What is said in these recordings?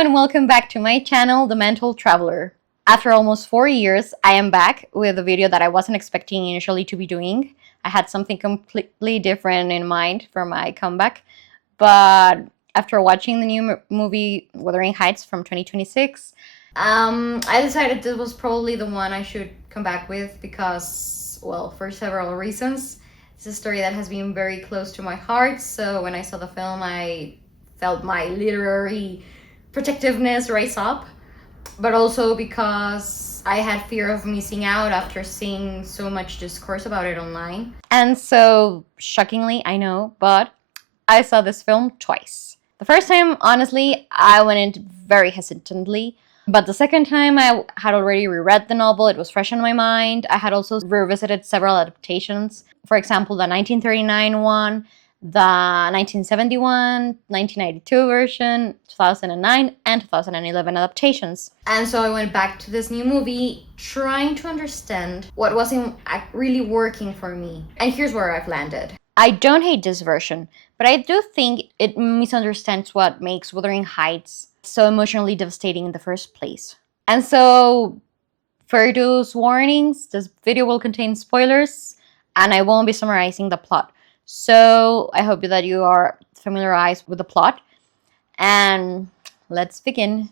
and welcome back to my channel, The Mental Traveler. After almost 4 years, I am back with a video that I wasn't expecting initially to be doing. I had something completely different in mind for my comeback, but after watching the new movie Wuthering from 2026, I decided this was probably the one I should come back with because, well, for several reasons. It's a story that has been very close to my heart, so when I saw the film, I felt my literary protectiveness rise up, but also because I had fear of missing out after seeing so much discourse about it online. And so, shockingly, I know, but I saw this film twice. The first time, honestly, I went in very hesitantly, but the second time I had already reread the novel, it was fresh in my mind. I had also revisited several adaptations, for example, the 1939 one, the 1971, 1992 version, 2009, and 2011 adaptations. And so I went back to this new movie trying to understand what wasn't really working for me. And here's where I've landed. I don't hate this version, but I do think it misunderstands what makes Wuthering Heights so emotionally devastating in the first place. And so, for those warnings, this video will contain spoilers, and I won't be summarizing the plot. So I hope that you are familiarized with the plot, and let's begin.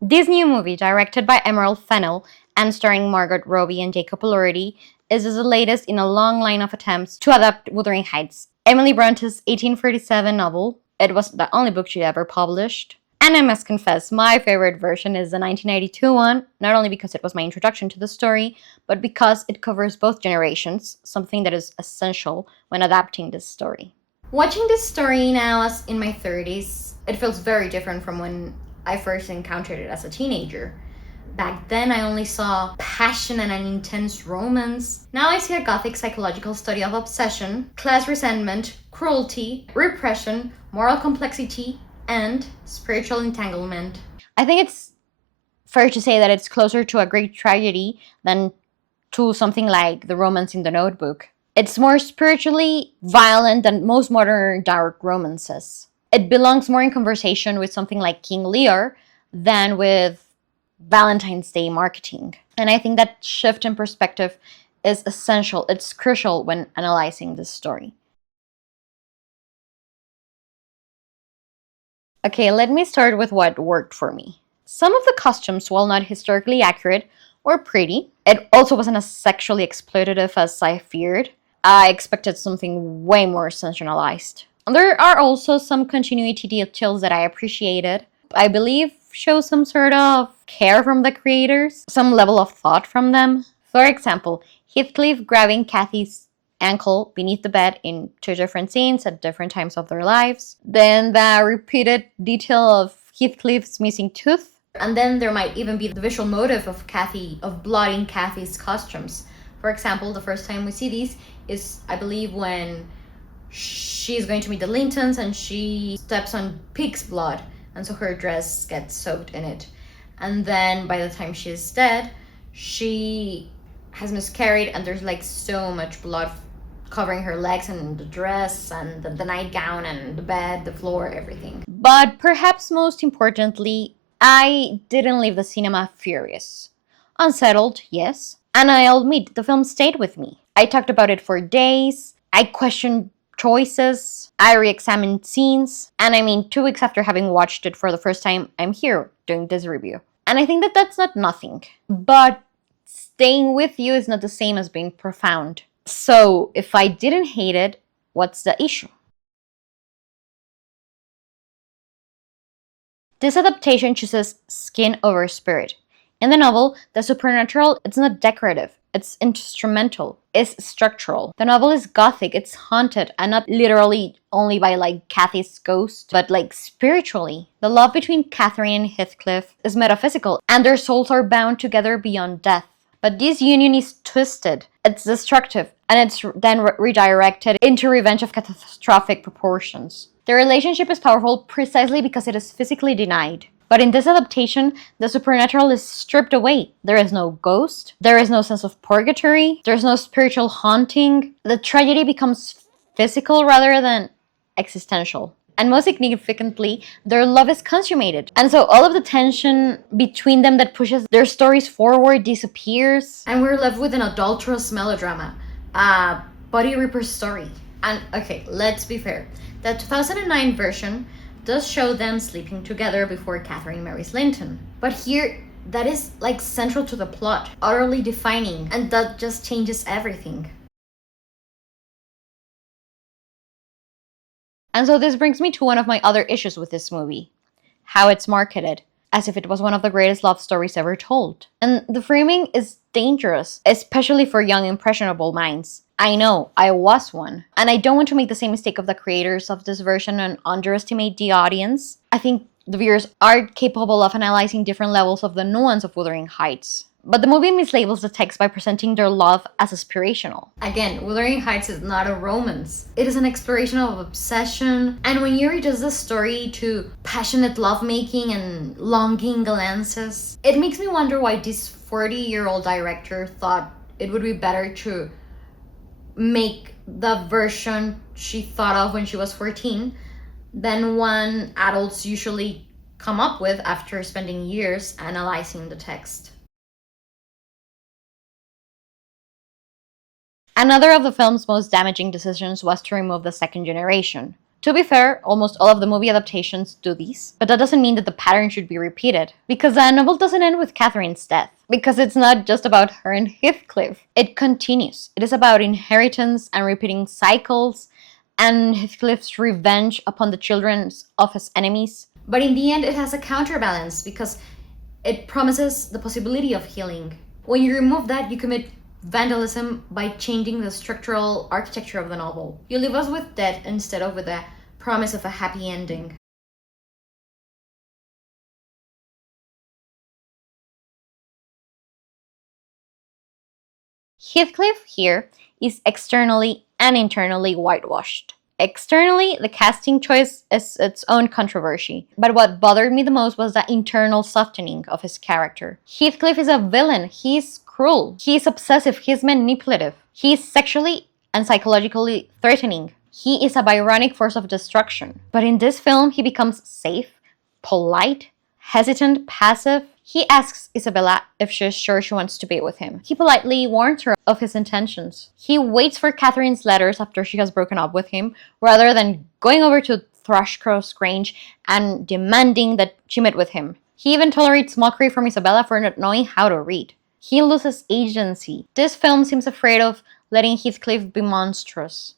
This new movie, directed by Emerald Fennell and starring Margot Robbie and Jacob Elordi, is the latest in a long line of attempts to adapt Wuthering Heights, Emily Bronte's 1847 novel. It was the only book she ever published. And I must confess, my favorite version is the 1992 one, not only because it was my introduction to the story, but because it covers both generations, something that is essential when adapting this story. Watching this story now as in my 30s, it feels very different from when I first encountered it as a teenager. Back then, I only saw passion and an intense romance. Now I see a gothic psychological study of obsession, class resentment, cruelty, repression, moral complexity, and spiritual entanglement. I think it's fair to say that it's closer to a great tragedy than to something like the romance in The Notebook. It's more spiritually violent than most modern dark romances. It belongs more in conversation with something like King Lear than with Valentine's Day marketing. And I think that shift in perspective is essential. It's crucial when analyzing this story. Okay, let me start with what worked for me. Some of the costumes, while not historically accurate, were pretty. It also wasn't as sexually exploitative as I feared. I expected something way more sensationalized. There are also some continuity details that I appreciated. I believe show some sort of care from the creators, some level of thought from them. For example, Heathcliff grabbing Kathy's ankle beneath the bed in 2 different scenes at different times of their lives. Then the repeated detail of Heathcliff's missing tooth. And then there might even be the visual motive of blood in Kathy's costumes. For example, the first time we see these is, I believe, when she's going to meet the Lintons and she steps on pig's blood, and so her dress gets soaked in it. And then by the time she's dead, she has miscarried and there's like so much blood covering her legs and the dress and the nightgown and the bed, the floor, everything. But perhaps most importantly, I didn't leave the cinema furious. Unsettled, yes. And I'll admit, the film stayed with me. I talked about it for days. I questioned choices. I re-examined scenes. And I mean, 2 weeks after having watched it for the first time, I'm here doing this review. And I think that that's not nothing. But staying with you is not the same as being profound. So, if I didn't hate it, what's the issue? This adaptation chooses skin over spirit. In the novel, the supernatural, it's not decorative, it's instrumental, it's structural. The novel is gothic, it's haunted, and not literally only by like Kathy's ghost, but like spiritually. The love between Catherine and Heathcliff is metaphysical, and their souls are bound together beyond death. But this union is twisted, it's destructive, and it's then redirected into revenge of catastrophic proportions. The relationship is powerful precisely because it is physically denied. But in this adaptation, the supernatural is stripped away. There is no ghost, there is no sense of purgatory, there's no spiritual haunting. The tragedy becomes physical rather than existential. And most significantly, their love is consummated. And so all of the tension between them that pushes their stories forward disappears. And we're left with an adulterous melodrama, a body ripper story. And okay, let's be fair. The 2009 version does show them sleeping together before Catherine marries Linton. But here, that is like central to the plot, utterly defining, and that just changes everything. And so this brings me to one of my other issues with this movie: how it's marketed, as if it was one of the greatest love stories ever told. And the framing is dangerous, especially for young, impressionable minds. I know, I was one. And I don't want to make the same mistake of the creators of this version and underestimate the audience. I think the viewers are capable of analyzing different levels of the nuance of Wuthering Heights. But the movie mislabels the text by presenting their love as aspirational. Again, Wuthering Heights is not a romance. It is an exploration of obsession. And when you reduce the story to passionate lovemaking and longing glances, it makes me wonder why this 40-year-old director thought it would be better to make the version she thought of when she was 14 than one adults usually come up with after spending years analyzing the text. Another of the film's most damaging decisions was to remove the second generation. To be fair, almost all of the movie adaptations do these, but that doesn't mean that the pattern should be repeated, because the novel doesn't end with Catherine's death. Because it's not just about her and Heathcliff. It continues. It is about inheritance and repeating cycles, and Heathcliff's revenge upon the children of his enemies. But in the end, it has a counterbalance, because it promises the possibility of healing. When you remove that, you commit vandalism by changing the structural architecture of the novel. You leave us with death instead of with the promise of a happy ending. Heathcliff here is externally and internally whitewashed. Externally, the casting choice is its own controversy, but what bothered me the most was the internal softening of his character. Heathcliff is a villain. He's cruel. He's obsessive. He's manipulative. He's sexually and psychologically threatening. He is a Byronic force of destruction. But in this film, he becomes safe, polite, hesitant, passive. He asks Isabella if she's sure she wants to be with him. He politely warns her of his intentions. He waits for Catherine's letters after she has broken up with him, rather than going over to Thrushcross Grange and demanding that she meet with him. He even tolerates mockery from Isabella for not knowing how to read. He loses agency. This film seems afraid of letting Heathcliff be monstrous.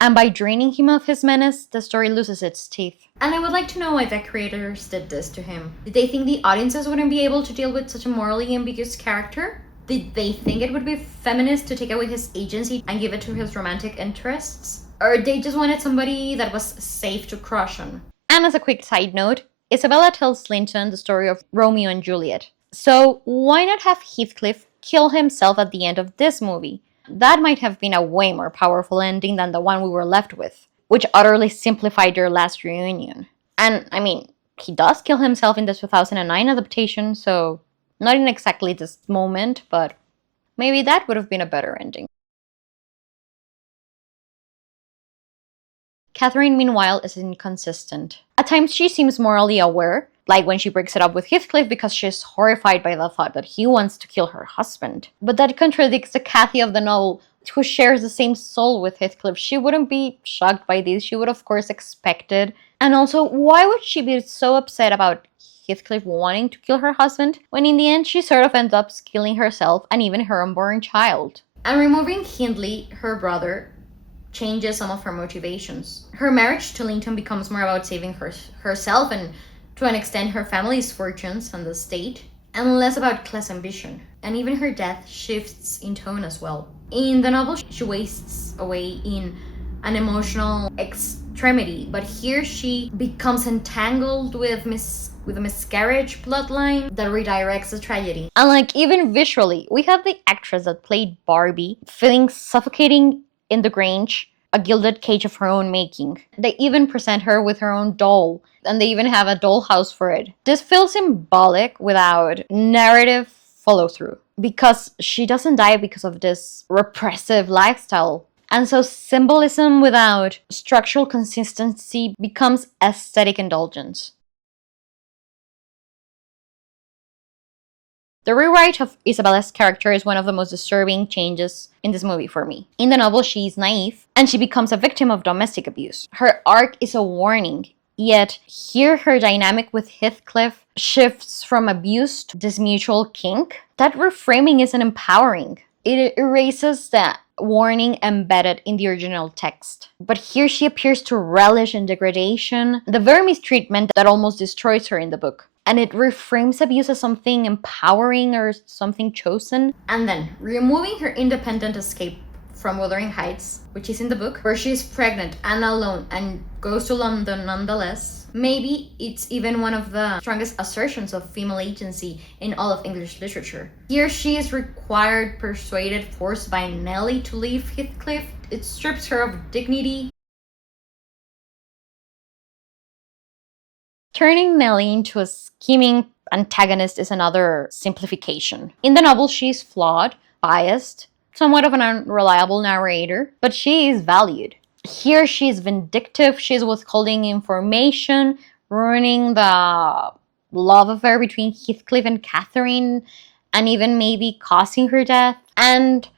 And by draining him of his menace, the story loses its teeth. And I would like to know why the creators did this to him. Did they think the audiences wouldn't be able to deal with such a morally ambiguous character? Did they think it would be feminist to take away his agency and give it to his romantic interests? Or they just wanted somebody that was safe to crush on? And as a quick side note, Isabella tells Linton the story of Romeo and Juliet. So why not have Heathcliff kill himself at the end of this movie? That might have been a way more powerful ending than the one we were left with, which utterly simplified their last reunion. And, I mean, he does kill himself in the 2009 adaptation, so not in exactly this moment, but maybe that would have been a better ending. Catherine, meanwhile, is inconsistent. At times, she seems morally aware, like when she breaks it up with Heathcliff because she's horrified by the thought that he wants to kill her husband. But that contradicts the Cathy of the novel, who shares the same soul with Heathcliff. She wouldn't be shocked by this. She would, of course, expect it. And also, why would she be so upset about Heathcliff wanting to kill her husband, when in the end she sort of ends up killing herself and even her unborn child? And removing Hindley, her brother, changes some of her motivations. Her marriage to Linton becomes more about saving herself and, to an extent, her family's fortunes and the state, and less about class ambition. And even her death shifts in tone as well. In the novel, she wastes away in an emotional extremity, but here she becomes entangled with a miscarriage plotline that redirects the tragedy. And like, even visually, we have the actress that played Barbie feeling suffocating in the Grange, a gilded cage of her own making. They even present her with her own doll, and they even have a dollhouse for it. This feels symbolic without narrative follow-through, because she doesn't die because of this repressive lifestyle. And so symbolism without structural consistency becomes aesthetic indulgence. The rewrite of Isabella's character is one of the most disturbing changes in this movie for me. In the novel, she is naive and she becomes a victim of domestic abuse. Her arc is a warning, yet here her dynamic with Heathcliff shifts from abuse to this mutual kink. That reframing isn't empowering. It erases the warning embedded in the original text. But here she appears to relish in degradation, the very mistreatment that almost destroys her in the book. And it reframes abuse as something empowering or something chosen. And then, removing her independent escape from Wuthering Heights, which is in the book, where she is pregnant and alone and goes to London nonetheless, maybe it's even one of the strongest assertions of female agency in all of English literature. Here she is required, persuaded, forced by Nellie to leave Heathcliff. It strips her of dignity. Turning Nellie into a scheming antagonist is another simplification. In the novel, she's flawed, biased, somewhat of an unreliable narrator, but she is valued. Here she is vindictive, she's withholding information, ruining the love affair between Heathcliff and Catherine, and even maybe causing her death. And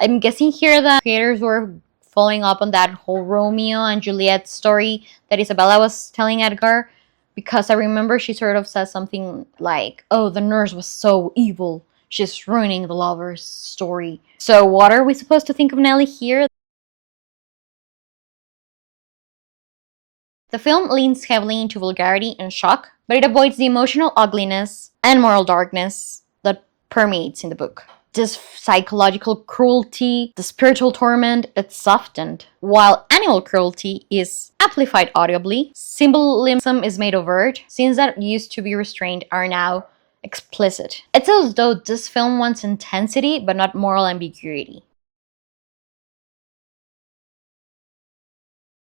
I'm guessing here the creators were following up on that whole Romeo and Juliet story that Isabella was telling Edgar, because I remember she sort of says something like, oh, the nurse was so evil, she's ruining the lover's story. So what are we supposed to think of Nellie here? The film leans heavily into vulgarity and shock, but it avoids the emotional ugliness and moral darkness that permeates in the book. This psychological cruelty, the spiritual torment, it's softened. While animal cruelty is amplified audibly, symbolism is made overt. Scenes that used to be restrained are now explicit. It's as though this film wants intensity, but not moral ambiguity.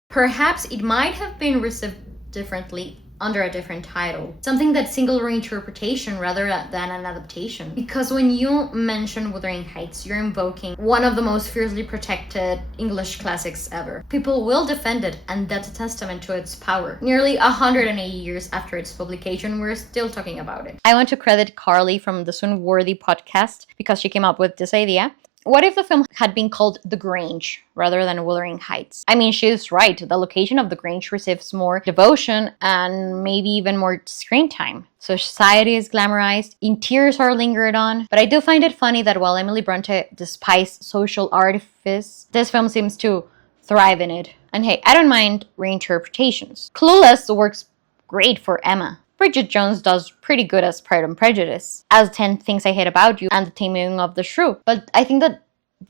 Perhaps it might have been received differently under a different title. Something that's single reinterpretation rather than an adaptation. Because when you mention Wuthering Heights, you're invoking one of the most fiercely protected English classics ever. People will defend it, and that's a testament to its power. Nearly 180 years after its publication, we're still talking about it. I want to credit Carly from the Swoon-worthy podcast because she came up with this idea. What if the film had been called The Grange rather than Wuthering Heights? I mean, she's right. The location of The Grange receives more devotion and maybe even more screen time. Society is glamorized, interiors are lingered on, but I do find it funny that while Emily Bronte despises social artifice, this film seems to thrive in it. And hey, I don't mind reinterpretations. Clueless works great for Emma. Bridget Jones does pretty good as Pride and Prejudice, as 10 Things I Hate About You and The Taming of the Shrew. But I think that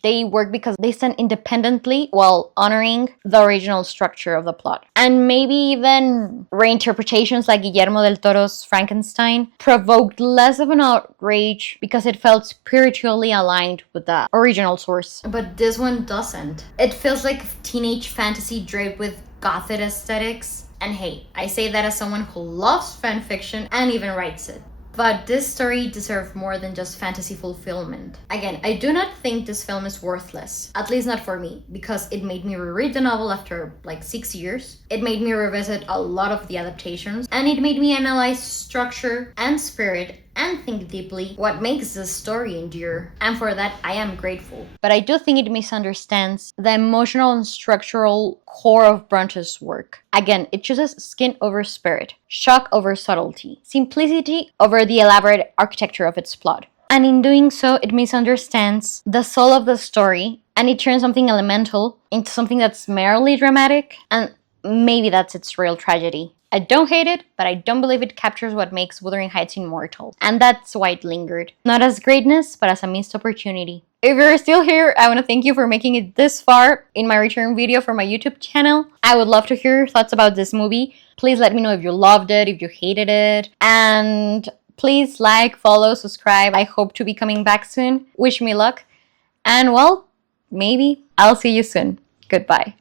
they work because they stand independently while honoring the original structure of the plot. And maybe even reinterpretations like Guillermo del Toro's Frankenstein provoked less of an outrage because it felt spiritually aligned with the original source. But this one doesn't. It feels like teenage fantasy draped with gothic aesthetics. And hey, I say that as someone who loves fanfiction and even writes it. But this story deserved more than just fantasy fulfillment. Again, I do not think this film is worthless, at least not for me, because it made me reread the novel after like 6 years. It made me revisit a lot of the adaptations, and it made me analyze structure and spirit and think deeply what makes this story endure. And for that, I am grateful. But I do think it misunderstands the emotional and structural core of Bronte's work. Again, it chooses skin over spirit, shock over subtlety, simplicity over the elaborate architecture of its plot. And in doing so, it misunderstands the soul of the story, and it turns something elemental into something that's merely dramatic, and maybe that's its real tragedy. I don't hate it, but I don't believe it captures what makes Wuthering Heights immortal. And that's why it lingered. Not as greatness, but as a missed opportunity. If you're still here, I want to thank you for making it this far in my return video for my YouTube channel. I would love to hear your thoughts about this movie. Please let me know if you loved it, if you hated it. And please like, follow, subscribe. I hope to be coming back soon. Wish me luck. And well, maybe I'll see you soon. Goodbye.